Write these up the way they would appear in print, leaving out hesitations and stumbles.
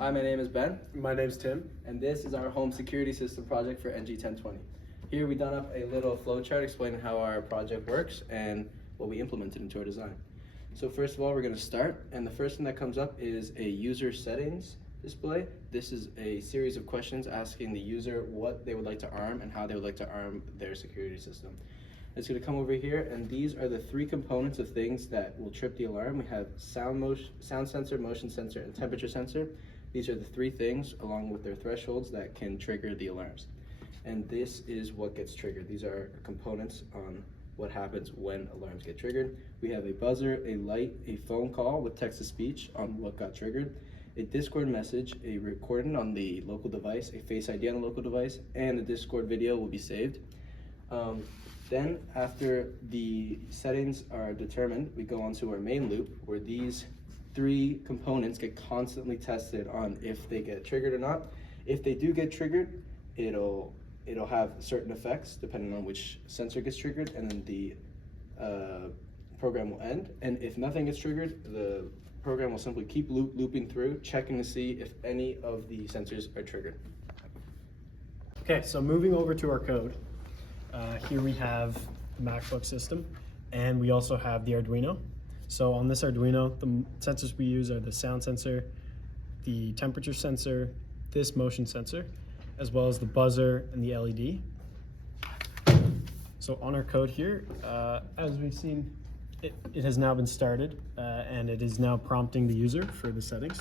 Hi, my name is Ben, My name's Tim. and this is our home security system project for NG 1020. Here we done up a little flowchart explaining how our project works and what we implemented into our design. So first of all, we're going to start, and the first thing that comes up is a user settings display. This is a series of questions asking the user what they would like to arm and how they would like to arm their security system. It's going to come over here, and these are the three components of things that will trip the alarm. We have sound sensor, motion sensor, and temperature sensor. These are the three things, along with their thresholds, that can trigger the alarms. And this is what gets triggered. These are components on what happens when alarms get triggered. We have a buzzer, a light, a phone call with text-to-speech on what got triggered, a Discord message, a recording on the local device, a Face ID on the local device, and the Discord video will be saved. Then, after the settings are determined, we go on to our main loop, where these three components get constantly tested on if they get triggered or not. If they do get triggered, it'll have certain effects depending on which sensor gets triggered, and then the program will end. And if nothing gets triggered, the program will simply keep looping through, checking to see if any of the sensors are triggered. Okay, so moving over to our code. Here we have the MacBook system, and we also have the Arduino. So on this Arduino, the sensors we use are the sound sensor, the temperature sensor, this motion sensor, as well as the buzzer and the LED. So on our code here, as we've seen, it has now been started, and it is now prompting the user for the settings.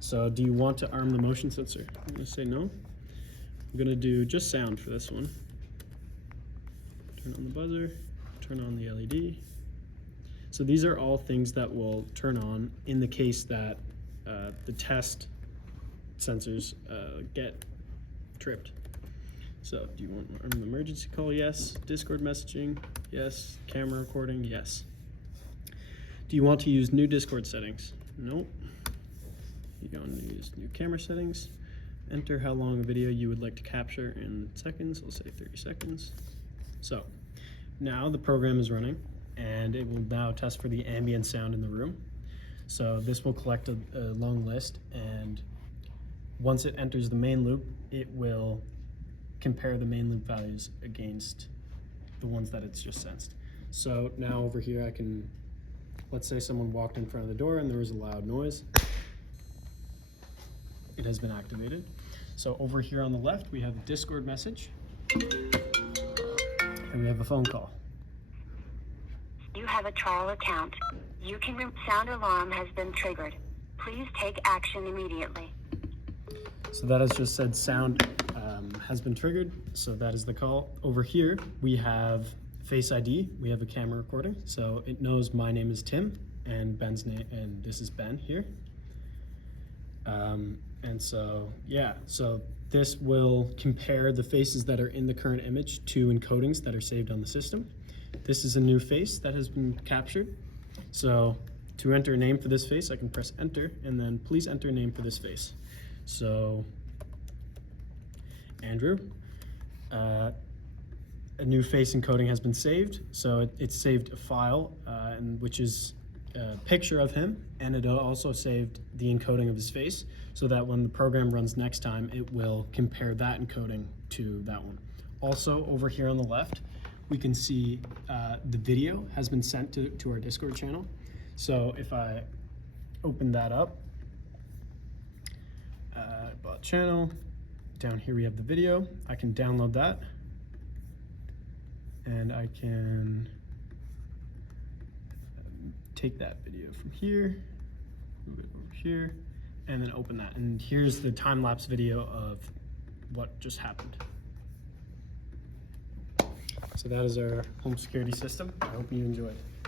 So do you want to arm the motion sensor? I'm gonna say no. I'm gonna do just sound for this one. Turn on the buzzer, turn on the LED. So these are all things that will turn on in the case that the test sensors get tripped. So do you want an emergency call? Yes. Discord messaging? Yes. Camera recording? Yes. Do you want to use new Discord settings? Nope. You want to use new camera settings. Enter how long a video you would like to capture in seconds. I'll say 30 seconds. So now the program is running, and it will now test for the ambient sound in the room. So this will collect a long list, and once it enters the main loop, it will compare the main loop values against the ones that it's just sensed. So now over here I can, let's say someone walked in front of the door and there was a loud noise. It has been activated. So over here on the left we have a Discord message, and we have a phone call. You have a trial account. You can sound alarm has been triggered. Please take action immediately. So that has just said sound has been triggered. So that is the call. Over here we have Face ID. We have a camera recording. So it knows my name is Tim and Ben's name, and this is Ben here. And so, yeah, so this will compare the faces that are in the current image to encodings that are saved on the system. This is a new face that has been captured. So to enter a name for this face, I can press enter, and then please enter a name for this face. So Andrew, a new face encoding has been saved. So it saved a file, which is a picture of him, and it also saved the encoding of his face, so that when the program runs next time, it will compare that encoding to that one. Also, over here on the left, we can see the video has been sent to our Discord channel. So if I open that up, about channel, down here we have the video. I can download that, and I can take that video from here, move it over here, and then open that. And here's the time-lapse video of what just happened. So that is our home security system. I hope you enjoyed it.